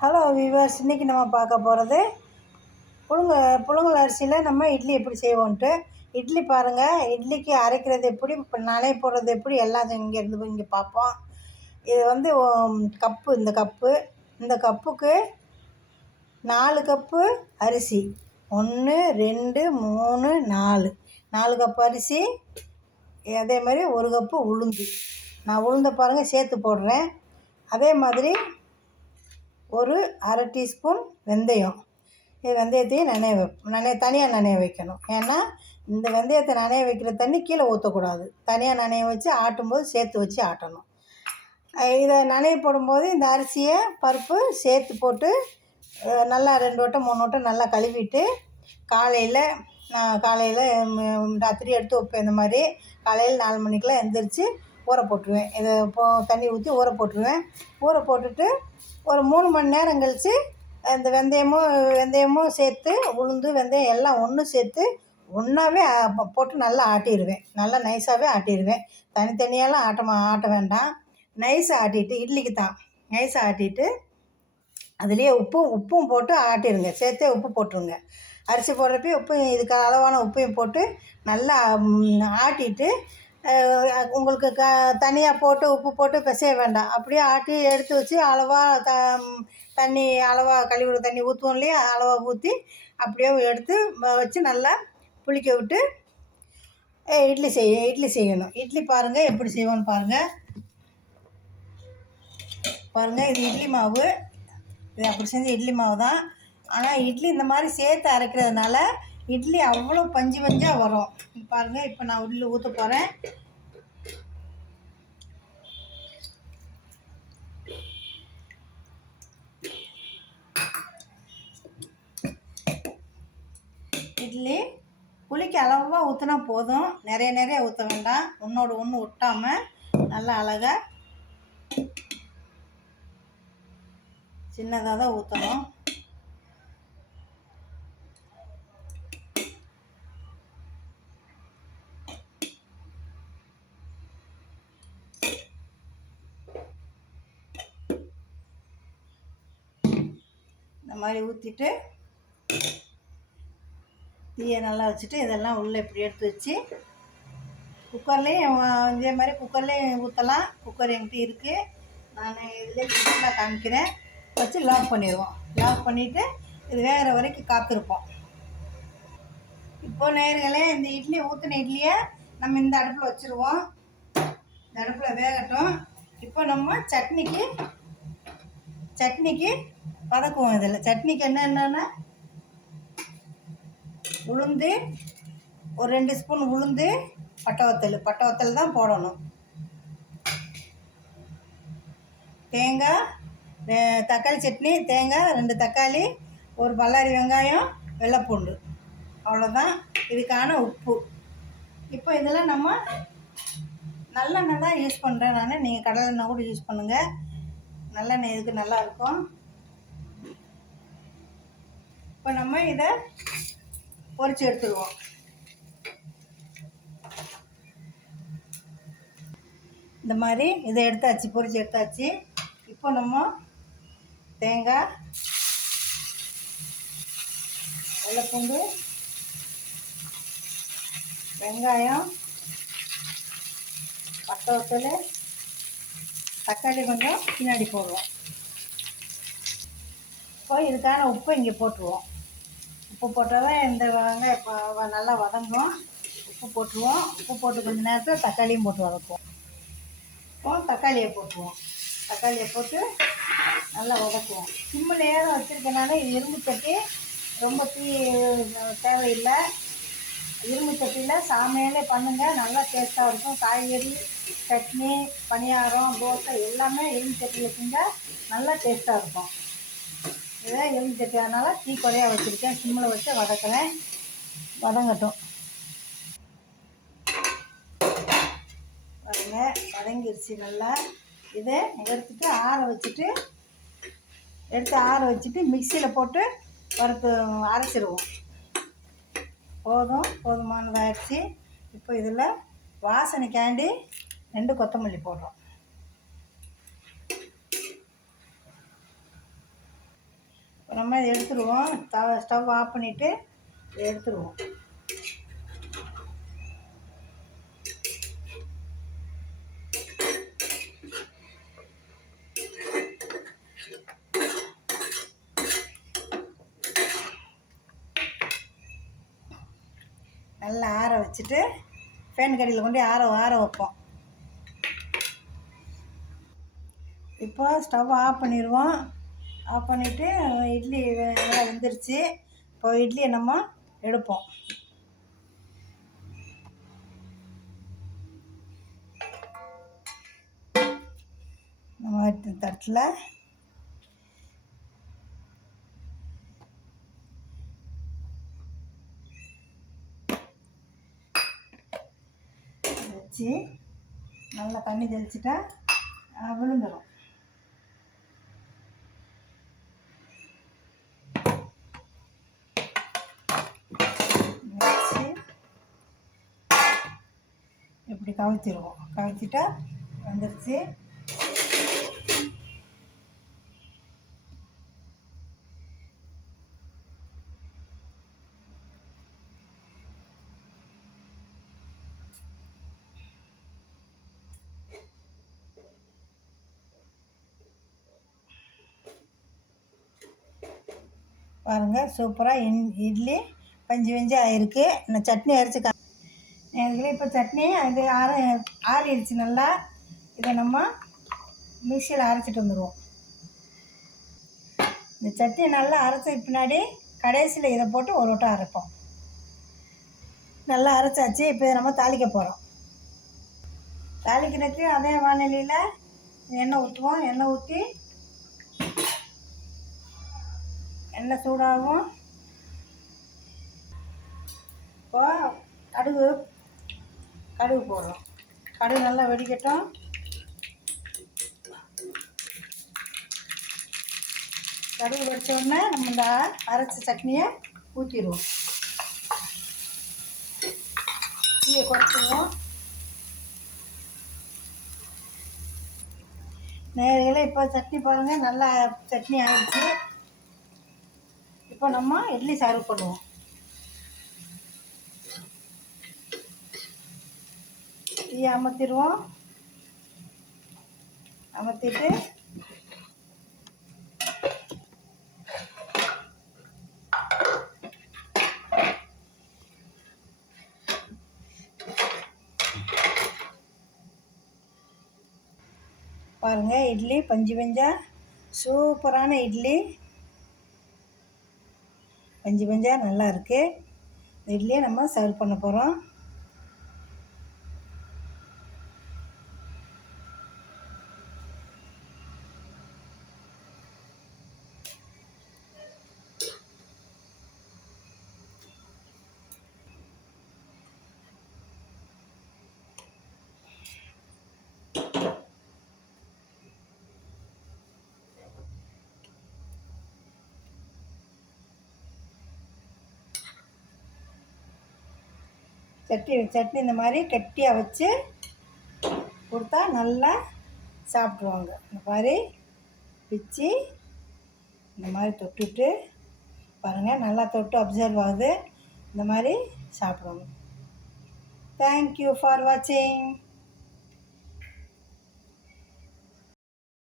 Hello viewers இன்றைக்கி நம்ம பார்க்க போகிறது புழுங்க புழுங்கல் அரிசியில் நம்ம இட்லி எப்படி செய்வோன்ட்டு. இட்லி பாருங்கள் இட்லிக்கு அரைக்கிறது எப்படி இப்போ நனை போடுறது எப்படி எல்லாம் இங்கேருந்து இங்கே பார்ப்போம். இது வந்து கப்பு இந்த கப்பு. இந்த கப்புக்கு நாலு கப்பு அரிசி. ஒன்று ரெண்டு மூணு நாலு. நாலு கப்பு அரிசி. அதே மாதிரி ஒரு கப்பு உளுந்து. நான் உளுந்தை பாருங்கள் சேர்த்து போடுறேன். அதே மாதிரி ஒரு அரை டீஸ்பூன் வெந்தயம். இது வெந்தயத்தையும் நனைய வைப்போம் நனைய தனியாக நனைய வைக்கணும். ஏன்னா இந்த வெந்தயத்தை நனைய வைக்கிற தண்ணி கீழே ஊற்றக்கூடாது தனியாக நனைய வச்சு ஆட்டும்போது சேர்த்து வச்சு ஆட்டணும். இதை நனைய போடும்போது இந்த அரிசியை பருப்பு சேர்த்து போட்டு நல்லா ரெண்டு வட்டம் மூணு வட்டம் நல்லா கழுவிட்டு காலையில் நான் காலையில் ராத்திரி எடுத்து வைப்பேன். இந்த மாதிரி காலையில் நாலு மணிக்கெலாம் எழுந்திரிச்சு ஊற போட்டுருவேன். இதை இப்போ தண்ணி ஊற்றி ஊற போட்டுருவேன். ஊற போட்டுட்டு ஒரு மூணு மணி நேரம் கழித்து அந்த வெந்தயமும் வெந்தயமும் சேர்த்து உளுந்து வெந்தயம் எல்லாம் ஒன்று சேர்த்து ஒன்றாவே போட்டு நல்லா ஆட்டிடுவேன் நல்லா நைஸாகவே ஆட்டிடுவேன் தனித்தனியெல்லாம் ஆட்ட ஆட்ட வேண்டாம். நைஸாக ஆட்டிட்டு இட்லிக்கு தான். நைஸாக ஆட்டிட்டு அதுலேயே உப்பும் உப்பும் போட்டு ஆட்டிடுங்க சேர்த்தே உப்பு போட்டுருங்க. அரிசி போடுறப்ப உப்பையும் இதுக்கு அளவான உப்பையும் போட்டு நல்லா ஆட்டிட்டு உங்களுக்கு க தனியாக போட்டு உப்பு போட்டு பிசைய வேண்டாம். அப்படியே ஆட்டி எடுத்து வச்சு அளவாக த தண்ணி அளவாக கழிவுற தண்ணி ஊற்றுவோம் இல்லையா? அளவாக ஊற்றி அப்படியே எடுத்து வச்சு நல்லா புளிக்க விட்டு இட்லி செய்ய இட்லி செய்யணும். இட்லி பாருங்கள் எப்படி செய்வோன்னு பாருங்கள் பாருங்கள் இது இட்லி மாவு. இது அப்படி செஞ்ச இட்லி மாவு தான் ஆனால் இட்லி இந்த மாதிரி சேர்த்து அரைக்கிறதுனால இட்லி அவ்வளோ பஞ்சு பஞ்சாக வரும். பாருங்கள் இப்போ நான் உள்ளே ஊற்ற போகிறேன் இட்லி புளிக்கு அளவாக ஊற்றினா போதும். நிறைய நிறைய ஊற்ற வேண்டாம். ஒன்றோடு ஒன்று ஒட்டாமல் நல்லா அழகாக சின்னதாக தான் ஊற்றணும் இந்த மாதிரி ஊற்றிட்டு தீயை நல்லா வச்சுட்டு இதெல்லாம் உள்ளே இப்படி எடுத்து வச்சு குக்கர்லேயும் இதே மாதிரி குக்கர்லேயும் ஊற்றலாம் குக்கர் என்கிட்ட இருக்குது நான் இதில் குக்கரில் காமிக்கிறேன். வச்சு லாக் பண்ணிடுவோம். லாக் பண்ணிவிட்டு இது வேகிற வரைக்கும் காத்திருப்போம். இப்போ நேர்களே இந்த இட்லி ஊற்றின இட்லியை நம்ம இந்த அடுப்பில் வச்சுருவோம். இந்த அடுப்பில் வேகட்டும். இப்போ நம்ம சட்னிக்கு சட்னிக்கு வதக்குவோம் இதில் சட்னிக்கு என்னென்னா உளுந்து ஒரு ரெண்டு ஸ்பூன் உளுந்து பட்டை வத்தல். பட்டை வத்தல் தான் போடணும். தேங்காய் தக்காளி சட்னி தேங்காய் ரெண்டு தக்காளி ஒரு பல்லாரி வெங்காயம் வெள்ளைப்பூண்டு. அவ்வளோதான். இதுக்கான உப்பு. இப்போ இதெல்லாம் நம்ம நல்லெண்ணெய் தான் யூஸ் பண்ணுறேன் நான். நீங்கள் கடலெண்ணெய் கூட யூஸ் பண்ணுங்கள் நல்லெண்ணெய் இதுக்கு நல்லாயிருக்கும் இப்போ நம்ம இதை பொறிச்சு எடுத்துருவோம். இந்த மாதிரி இதை எடுத்தாச்சு பொறிச்சு எடுத்தாச்சு. இப்போ நம்ம தேங்காய் வெள்ளைப்பூண்டு வெங்காயம் பட்டை வத்தல் தக்காளி கொஞ்சம் பின்னாடி போடுவோம். இப்போ இதுக்கான உப்பு இங்கே போட்டுருவோம். உப்பு போட்டால் தான் இந்த வெங்காயம் இப்போ நல்லா வதங்கும் உப்பு போட்டுருவோம். உப்பு போட்டு கொஞ்சம் நேரத்தில் தக்காளியும் போட்டு வதக்குவோம். இப்போ தக்காளியை போட்டுருவோம். தக்காளியை போட்டு நல்லா வதக்குவோம். சிம்மில் நேரம் வச்சுருக்கனால இரும்பு சட்டி ரொம்ப தீ தேவையில்லை. இரும்பு சட்டியில் சாமையிலே பண்ணுங்கள் நல்லா டேஸ்ட்டாக இருக்கும். காய்கறி சட்னி பணியாரம் தோசை எல்லாமே இரும்பு சட்டியில் செஞ்சால் நல்லா டேஸ்ட்டாக இருக்கும். இதை எலும்பு சட்டியானால டீ குறையாக வச்சுருக்கேன். சிம்மில் வச்சு வதக்கிறேன். வதங்கட்டும். பாருங்க வதங்கிருச்சு நல்லா. இதை எடுத்துட்டு ஆற வச்சுட்டு எடுத்து ஆற வச்சுட்டு மிக்சியில் போட்டு வறுத்து அரைச்சிடுவோம் போதும் போதுமானதாகிடுச்சு இப்போ இதில் வாசனைக்காண்டி ரெண்டு கொத்தமல்லி போடுறோம். நம்ம எடுத்துருவோம். ஸ்டவ் ஸ்டவ் ஆஃப் பண்ணிவிட்டு எடுத்துருவோம். நல்லா ஆற வச்சுட்டு ஃபேன் கடியில் கொண்டு ஆற ஆற வைப்போம். இப்போ ஸ்டவ் ஆஃப் பண்ணிடுவோம் ஆஃப் பண்ணிவிட்டு இட்லி நல்லா வெந்துருச்சு. இப்போ இட்லியை நம்ம எடுப்போம். நம்ம தட்டில். வச்சு நல்லா தண்ணி தெளிச்சிட்டா விழுந்துடும் கவிச்சிருவோம் கவிச்சிட்டா வந்துடுச்சு வந்துருச்சு. பாருங்கள் சூப்பராக இன் இட்லி பஞ்சு பஞ்சு ஆகிருக்கு நான் சட்னி அரைச்சி கா இப்போ சட்னி இது ஆற ஆறிடுச்சு நல்லா. இதை நம்ம மிக்சியில் அரைச்சிட்டு வந்துடுவோம் இந்த சட்னி நல்லா அரைச்சதுக்கு பின்னாடி கடைசியில் இதை போட்டு ஒரு வட்டம் அரைப்போம். நல்லா அரைச்சாச்சு இப்போ இதை நம்ம தாளிக்க போகிறோம் தாளிக்கிறதுக்கு அதே வானிலையில் எண்ணெய் ஊற்றுவோம் எண்ணெய் ஊற்றி எண்ணெய் சூடாகும். இப்போ கடுகு கடுகு போடுறோம். கடுகு நல்லா வெடிக்கட்டும். கடுகு வெடிச்ச உடனே நம்ம இந்த அரைச்ச சட்னியை ஊற்றிடுவோம் தீயை குறைச்சிடுவோம். நேரையில் இப்போ சட்னி பாருங்கள் நல்லா சட்னி ஆகிடுச்சு இப்போ நம்ம இட்லி சர்வ் பண்ணுவோம். டீ அமர்த்திடுவோம் அமர்த்திட்டு பாருங்கள் இட்லி பஞ்சு பஞ்சா. சூப்பரான இட்லி. பஞ்சு பஞ்சா நல்லா இருக்குது இட்லியை நம்ம சர்வ் பண்ண போகிறோம் சட்னி சட்னி இந்த மாதிரி கெட்டியாக வச்சு கொடுத்தா நல்லா சாப்பிட்ருவாங்க இந்த மாதிரி பிச்சு இந்த மாதிரி தொட்டுட்டு பாருங்கள் நல்லா தொட்டு அப்சர்வ் ஆகுது. இந்த மாதிரி சாப்பிடுவாங்க. தேங்க்யூ ஃபார் வாட்சிங்